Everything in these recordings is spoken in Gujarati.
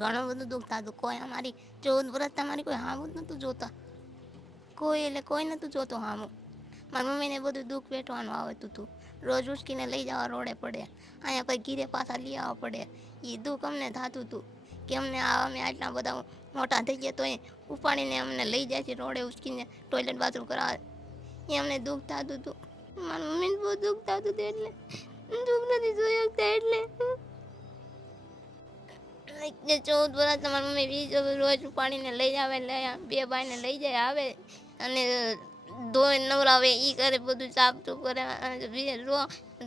ઘણું બધું દુઃખ થતું. કોઈ અમારી ચૌદ વર્ષ તમારી કોઈ હામું જ નહોતું જોતા. કોઈ એટલે કોઈ નહોતું જોતું હામું. મારી મમ્મીને બધું દુઃખ વેઠવાનું આવતું હતું રોજ ઉચકીને લઈ જવા રોડે પડે. અહીંયા પછી ઘીરે પાછા લઈ આવવા પડે. એ દુઃખ અમને થતું હતું કે અમને આ અમે આટલા બધા મોટા થઈ ગયા તોય ઉપાડીને અમને લઈ જાય છે રોડે ઉચકીને ટોયલેટ બાથરૂમ કરાવે. એ અમને દુઃખ થતું હતું મારી મમ્મીને બહુ દુઃખ થતું હતું એટલે. દુઃખ નથી જોઈ શકતા એટલે. એટલે ચૌદ વર્ષ તમારી મમ્મી બીજો રોજ પાણીને લઈ આવે લઈ બે ભાઈને લઈ જાય, આવે અને ધોઈ નવરાવે એ કરે, બધું સાફ સુફ કરે રો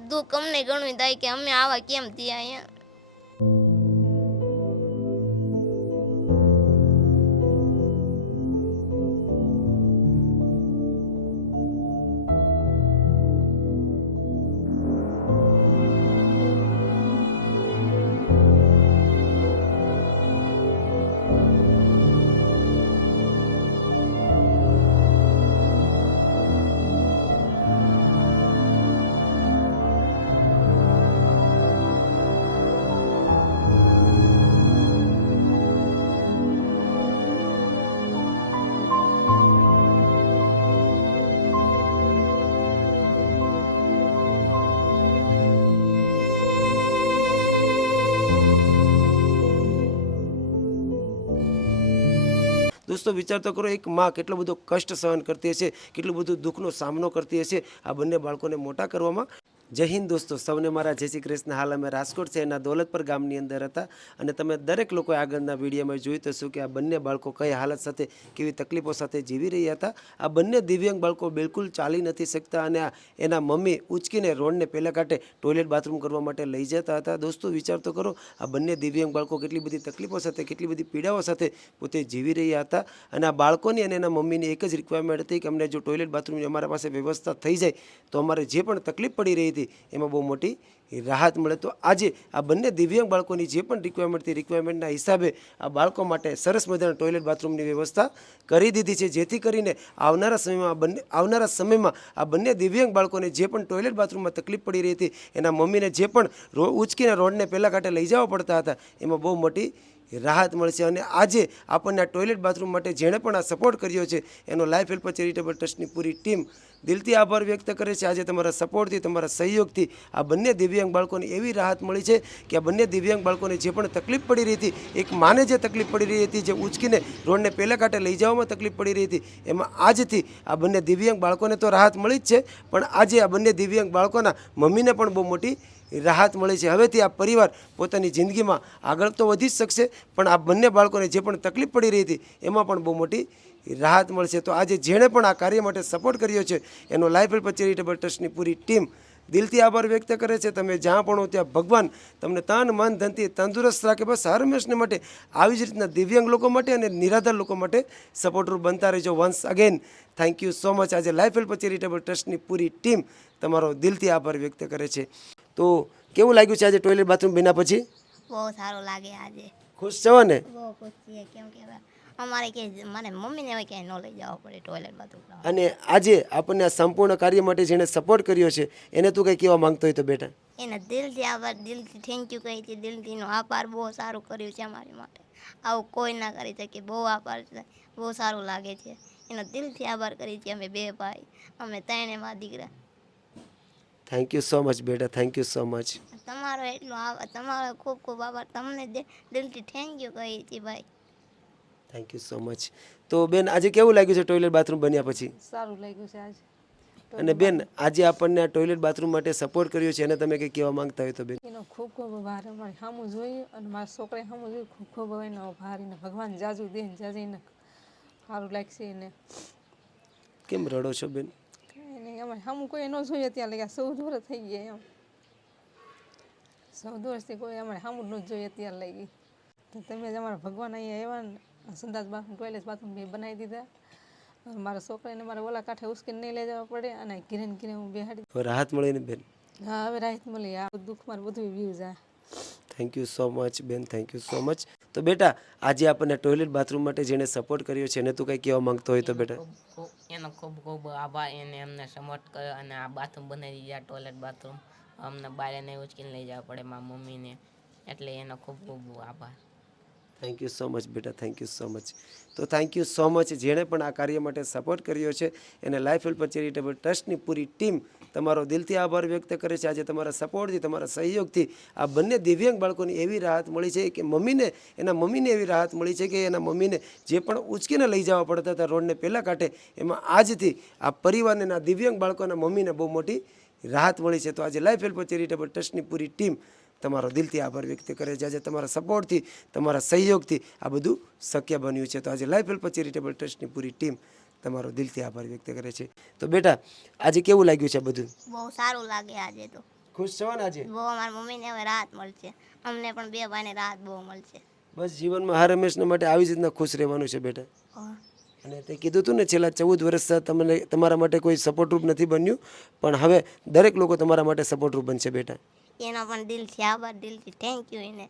દુઃખ અમને ઘણું થાય કે અમે આવા કેમ થયા અહીંયા? દોસ્તો વિચાર તો કરો, એક માં કેટલો બધો કષ્ટ સહન કરતી હશે, કેટલું બધું દુઃખનો સામનો કરતી હશે, આ બંને બાળકોને મોટા કરવામાં જય હિન્દ દોસ્તો, સૌને મારા જય શ્રી કૃષ્ણ. હાલ અમે રાજકોટ છે એના દોલતપર ગામની અંદર હતા અને તમે દરેક લોકોએ આગળના વિડીયોમાં જોયું તો શું કે આ બંને બાળકો કઈ હાલત સાથે, કેવી તકલીફો સાથે જીવી રહ્યા હતા. આ બંને દિવ્યાંગ બાળકો બિલકુલ ચાલી નથી શકતા અને એના મમ્મી ઉચકીને રોડને પહેલા કાંઠે ટોયલેટ બાથરૂમ કરવા માટે લઈ જતા હતા. દોસ્તો, વિચાર તો કરો, આ બંને દિવ્યાંગ બાળકો કેટલી બધી તકલીફો સાથે, કેટલી બધી પીડાઓ સાથે પોતે જીવી રહ્યા હતા અને આ બાળકોની અને એના મમ્મીની એક જ રિક્વાયરમેન્ટ હતી કે અમને જો ટોયલેટ બાથરૂમની અમારા પાસે વ્યવસ્થા થઈ જાય, તો અમારે જે પણ તકલીફ પડી રહી હતી એમાં બહુ મોટી રાહત મળે. તો આજે આ બંને દિવ્યાંગ બાળકોની જે પણ રિક્વાયરમેન્ટ હતી રિક્વાયરમેન્ટના હિસાબે આ બાળકો માટે સરસ મજાના ટોયલેટ બાથરૂમની વ્યવસ્થા કરી દીધી છે. જેથી કરીને આવનારા સમયમાં આ બંને, આવનારા સમયમાં આ બંને દિવ્યાંગ બાળકોને જે પણ ટોયલેટ બાથરૂમમાં તકલીફ પડી રહી હતી, એના મમ્મીને જે પણ રો, ઉચકીને રોડને પહેલાં કાંઠે લઈ જવા પડતા હતા, એમાં બહુ મોટી રાહત મળશે. અને આજે આપણને આ ટોયલેટ બાથરૂમ માટે જેણે પણ આ સપોર્ટ કર્યો છે, એનો લાઈફ હેલ્પ ચેરિટેબલ ટ્રસ્ટની પૂરી ટીમ દિલથી આભાર વ્યક્ત કરે છે. આજે તમારા સપોર્ટથી, તમારા સહયોગથી આ બંને દિવ્યાંગ બાળકોને એવી રાહત મળી છે કે આ બંને દિવ્યાંગ બાળકોને જે પણ તકલીફ પડી રહી હતી, એક માને જે તકલીફ પડી રહી હતી, જે ઉચકીને રોડને પહેલા કાંઠે લઈ જવામાં તકલીફ પડી રહી હતી, એમાં આજથી આ બંને દિવ્યાંગ બાળકોને તો રાહત મળી જ છે, પણ આજે આ બંને દિવ્યાંગ બાળકોના મમ્મીને પણ બહુ મોટી રાહત મળે છે. હવેથી આ પરિવાર પોતાની જિંદગીમાં આગળ તો વધી જ શકશે, પણ આ બંને બાળકોને જે પણ તકલીફ પડી રહી હતી, એમાં પણ બહુ મોટી રાહત મળશે. તો આજે જેણે પણ આ કાર્ય માટે સપોર્ટ કર્યો છે એનો લાઈફ હેલ્પ ચેરિટેબલ ટ્રસ્ટની પૂરી ટીમ દિલથી આભાર વ્યક્ત કરે છે. તમે જ્યાં પણ હો ત્યાં ભગવાન તમને તન મન ધનથી તંદુરસ્ત રાખે. બસ હરમેશને માટે આવી જ રીતના દિવ્યાંગ લોકો માટે અને નિરાધાર લોકો માટે સપોર્ટર બનતા રહેજો. Once again thank you so much આજે લાઈફ હેલ્પ ચેરિટેબલ ટ્રસ્ટની પૂરી ટીમ તમારો દિલથી આભાર વ્યક્ત કરે છે. તો કેવું લાગ્યું છે આજે ટોયલેટ બાથરૂમ બન્યા પછી? બહુ સારું લાગે આજે. ખુશ છો ને? બહુ ખુશ છીએ કેમ કે અમારે કે મને મમ્મીને હવે ક્યાંય ન લઈ જવા પડે ટોયલેટ બાથરૂમ અને આજે આપણને આ સંપૂર્ણ કાર્ય માટે જેણે સપોર્ટ કર્યો છે એને તું કંઈ કહેવા માંગતો હોય તો બેટા? એને દિલથી આભાર દિલથી થેન્ક યુ કહી છે દિલથીનો આભાર બહુ સારું કર્યું છે અમારી માટે. આવું કોઈ ના કરી શકે બહુ આભાર બહુ સારું લાગે છે. એનો દિલથી આભાર કરી છે અમે બે ભાઈ. અમે ત્રણે માં દીકરા. થેન્ક યુ સો મચ બેટા થેન્ક યુ સો મચ તમારો એટલો આભાર તમારો ખૂબ ખૂબ આભાર. તમને દિલથી થેન્ક યુ કહી છે ભાઈ. થેન્ક યુ સો મચ તો બેન આજે કેવું લાગ્યું છે ટોયલેટ બાથરૂમ બન્યા પછી? સારું લાગ્યું છે આજે. અને બેન આજે આપણને આ ટોયલેટ બાથરૂમ માટે સપોર્ટ કર્યો છે એને તમે કંઈ કહેવા માંગતા હોય તો બેન? એનો ખૂબ ખૂબ આભાર. અમારે સામું જોયું અને મારા છોકરાએ સામું જોયું ખૂબ ખૂબ એનો આભાર. એને ભગવાન જાજુ દે જાજુ એને સારું લાગશે એને. કેમ રડો છો બેન? એને નહીં અમારે સામું કોઈ ન જોઈએ ત્યાં લાગ્યા સૌ દૂર થઈ ગયા એમ. સૌ વર્ષથી કોઈ અમારે સામું ન જોઈએ ત્યાં લાગી તો તમે જ અમારા ભગવાન અહીંયા આવ્યા ને સંદાસ બાથરૂમ ટોયલેટ બાથરૂમ બે બનાવી દીધા. મારા છોકરાને મારે ઓલા કાંઠે ઉસકીને નહીં લઈ જવા પડે અને ઘીરે ઘીરે હું બેહાડી રાહત રાહત મળીને બેન? હા હવે રાહત મળી. આ દુઃખ મારે બધું વ્યૂ જાય. થેન્ક યુ સો મચ બેન. થેન્ક યુ સો મચ તો બેટા આજે આપણને ટોયલેટ બાથરૂમ માટે જેણે સપોર્ટ કર્યો છે એને તું કંઈ કહેવા માંગતો હોય તો બેટા. એનો ખૂબ ખૂબ આભાર. એને અમને સપોર્ટ કર્યો અને આ બાથરૂમ બનાવી દીધા ટોયલેટ બાથરૂમ અમને બારે નહીં ઉચકીને લઈ જવા પડે મારા મમ્મીને. એટલે એનો ખૂબ ખૂબ આભાર. થેન્ક યુ સો મચ બેટા. થેન્ક યુ સો મચ તો થેન્ક યુ સો મચ જેણે પણ આ કાર્ય માટે સપોર્ટ કર્યો છે એને લાઈફ હેલ્પર ચેરિટેબલ ટ્રસ્ટની પૂરી ટીમ તમારો દિલથી આભાર વ્યક્ત કરે છે. આજે તમારા સપોર્ટથી તમારા સહયોગથી આ બંને દિવ્યાંગ બાળકોની એવી રાહત મળી છે કે મમ્મીને, એના મમ્મીને એવી રાહત મળી છે કે એના મમ્મીને જે પણ ઉચકીને લઈ જવા પડતા હતા રોડને પહેલાં કાંઠે, એમાં આજથી આ પરિવારને આ દિવ્યાંગ બાળકોના મમ્મીને બહુ મોટી રાહત મળી છે. તો આજે લાઈફ હેલ્પર ચેરિટેબલ ટ્રસ્ટની પૂરી ટીમ તમારો દિલથી આભાર વ્યક્ત કરે છે. આજે તમારા સપોર્ટથી તમારા સહયોગથી આ બધું શક્ય બન્યું છે. તો આજે લાઈફ હેલ્પ ચેરિટેબલ ટ્રસ્ટની પૂરી ટીમ તમારો દિલથી આભાર વ્યક્ત કરે છે. તો બેટા આજે કેવું લાગ્યું છે બધું? બહુ સારું લાગે આજે તો. ખુશ છો ને આજે? બહુ અમારા મમ્મીને હવે રાહત મળશે. અમને પણ બે ભાઈને રાહત બહુ મળશે. બસ જીવનમાં હર હંમેશના માટે આવી જ રીતના ખુશ રહેવાનું છે બેટા. અને તે કીધું હતું ને છેલ્લા ચૌદ વર્ષ તમને તમારા માટે કોઈ સપોર્ટરૂપ નથી બન્યું. પણ હવે દરેક લોકો તમારા માટે સપોર્ટરૂપ બનશે બેટા. એનો પણ દિલથી આભાર દિલથી. થેન્ક યુ એને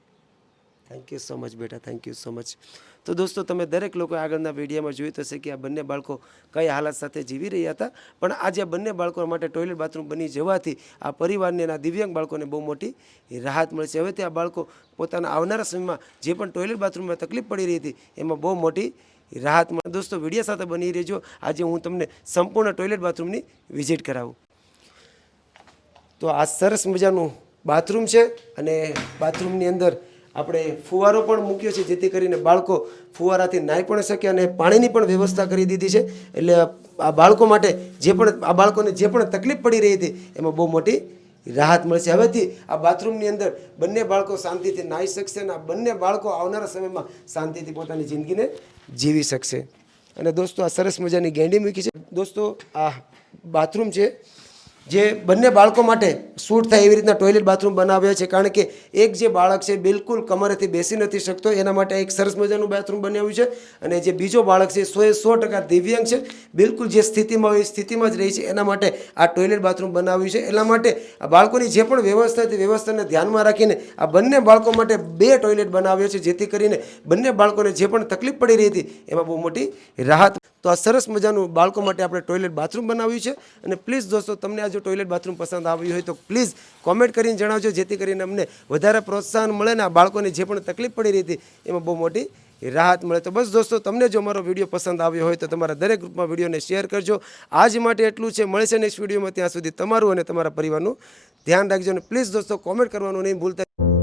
થેન્ક યુ સો મચ બેટા. થેન્ક યુ સો મચ તો દોસ્તો, તમે દરેક લોકો આગળના વિડીયોમાં જોયું હશે કે આ બંને બાળકો કઈ હાલત સાથે જીવી રહ્યા હતા. પણ આજે આ બંને બાળકો માટે ટોયલેટ બાથરૂમ બની જવાથી આ પરિવારને એના દિવ્યાંગ બાળકોને બહુ મોટી રાહત મળશે. હવે તે આ બાળકો પોતાના આવનારા સમયમાં જે પણ ટોયલેટ બાથરૂમમાં તકલીફ પડી રહી હતી, એમાં બહુ મોટી રાહત મળે. દોસ્તો, વીડિયો સાથે બની રહેજો. આજે હું તમને સંપૂર્ણ ટોયલેટ બાથરૂમની વિઝિટ કરાવું. તો આ સરસ મજાનું બાથરૂમ છે અને બાથરૂમની અંદર આપણે ફુવારો પણ મૂક્યો છે, જેથી કરીને બાળકો ફુવારાથી નાહી પણ શકે અને પાણીની પણ વ્યવસ્થા કરી દીધી છે. એટલે આ બાળકો માટે જે પણ આ બાળકોને જે પણ તકલીફ પડી રહી હતી, એમાં બહુ મોટી રાહત મળશે. હવેથી આ બાથરૂમની અંદર બંને બાળકો શાંતિથી નાહી શકશે અને આ બંને બાળકો આવનારા સમયમાં શાંતિથી પોતાની જિંદગીને જીવી શકશે. અને દોસ્તો, આ સરસ મજાની ગેંડી મૂકી છે. દોસ્તો, આ બાથરૂમ છે. જે બંને બાળકો માટે સૂટ થાય એવી રીતના ટોયલેટ બાથરૂમ બનાવ્યા છે. કારણ કે એક જે બાળક છે બિલકુલ કમરેથી બેસી નથી શકતો. એના માટે એક સરસ મજાનું બાથરૂમ બનાવ્યું છે. અને જે બીજો બાળક છે સો એ સો ટકા દિવ્યાંગ છે. બિલકુલ જે સ્થિતિમાં હોય એ સ્થિતિમાં જ રહી છે. એના માટે આ ટોયલેટ બાથરૂમ બનાવ્યું છે. એટલા માટે આ બાળકોની જે પણ વ્યવસ્થા તે વ્યવસ્થાને ધ્યાનમાં રાખીને આ બંને બાળકો માટે બે ટોયલેટ બનાવ્યો છે. જેથી કરીને બંને બાળકોને જે પણ તકલીફ પડી રહી હતી, એમાં બહુ મોટી રાહત. તો આ સરસ મજાનું બાળકો માટે આપણે ટોયલેટ બાથરૂમ બનાવ્યું છે. અને પ્લીઝ દોસ્તો, તમને આ જો ટોયલેટ બાથરૂમ પસંદ આવ્યું હોય તો પ્લીઝ કોમેન્ટ કરીને જણાવજો, જેથી કરીને અમને વધારે પ્રોત્સાહન મળે ને આ બાળકોને જે પણ તકલીફ પડી રહી હતી, એમાં બહુ મોટી રાહત મળે. તો બસ દોસ્તો, તમને જો મારો વીડિયો પસંદ આવ્યો હોય તો તમારા દરેક ગ્રુપમાં વિડીયોને શેર કરજો. આજ માટે એટલું છે. મળશે નેક્સ્ટ વિડીયોમાં ત્યાં સુધી તમારું અને તમારા પરિવારનું ધ્યાન રાખજો અને પ્લીઝ દોસ્તો કોમેન્ટ કરવાનું નહીં ભૂલતા.